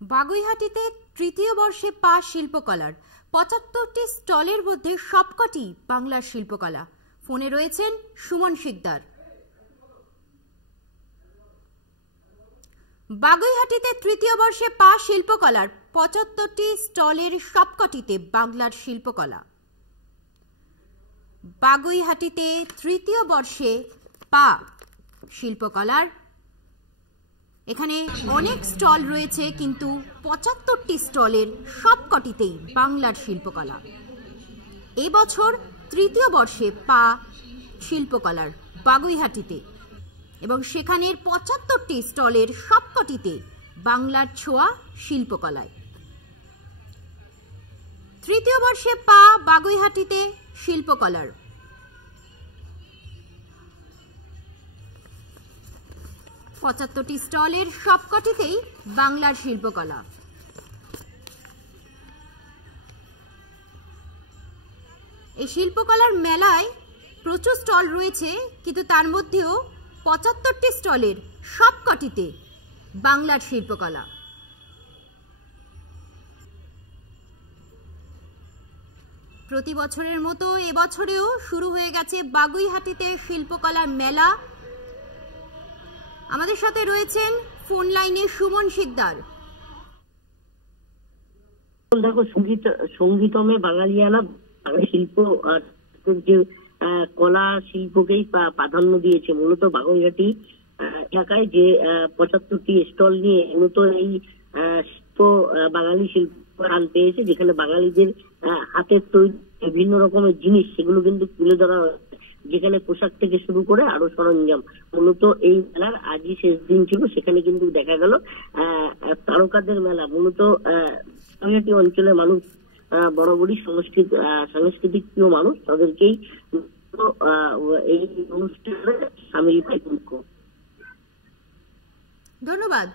বাগুইহাটিতে তৃতীয় বর্ষে পা শিল্পকলার ৭৫টি স্টলের মধ্যে সবকটি বাংলার শিল্পকলা। ফোনে রয়েছেন সুমন শিকদার। বাগুইহাটিতে তৃতীয় বর্ষে পা শিল্পকলার ৭৫টি স্টলের সবকটিতে বাংলার শিল্পকলা। বাগুইহাটিতে তৃতীয় বর্ষে পা শিল্পকলার এখানে অনেক স্টল রয়েছে, কিন্তু ৭৫টি স্টলের সবকটিতেই বাংলার শিল্পকলা। এবছর তৃতীয় বর্ষে পা শিল্পকলার বাগুইহাটিতে, এবং সেখানের ৭৫টি স্টলের সবকটিতে বাংলার ছোঁয়া শিল্পকলায়। তৃতীয় বর্ষে পা বাগুইহাটিতে শিল্পকলার। পঁচাত্তরটি স্টলের সবকটিতেই বাংলার শিল্পকলা। এই শিল্পকলার মেলায় প্রচুর স্টল রয়েছে, কিন্তু তার মধ্যেও ৭৫টি স্টলের সবকটিতে বাংলার শিল্পকলা। প্রতি বছরের মতো এবছরেও শুরু হয়ে গেছে বাগুইহাটিতে শিল্পকলার মেলা। আমাদের সাথে রয়েছেন ফোন লাইনে সুমন শিকদার। দেখো, সঙ্গীতমে বাঙালিয়ানা শিল্প যে কলা শিল্পকেই প্রাধান্য দিয়েছে। মূলত বাগুইহাটি এলাকায় যে ৭৫টি স্টল নিয়ে মূলত এই শিল্প বাঙালি শিল্প স্থান পেয়েছে, যেখানে বাঙালিদের হাতের তৈরি বিভিন্ন রকমের জিনিস সেগুলো কিন্তু তুলে ধরা হয়েছে, যেখানে পোশাক থেকে শুরু করে আরো সরঞ্জাম। মূলত এই মেলার আজই শেষ দিন ছিল, সেখানে কিন্তু দেখা গেল তারকাদের মেলা। মূলত বাগুইহাটি অঞ্চলের মানুষ বরাবরই সাংস্কৃতিক প্রিয় মানুষ, তাদেরকেই এই অনুষ্ঠানে সামিল হয়। ধন্যবাদ।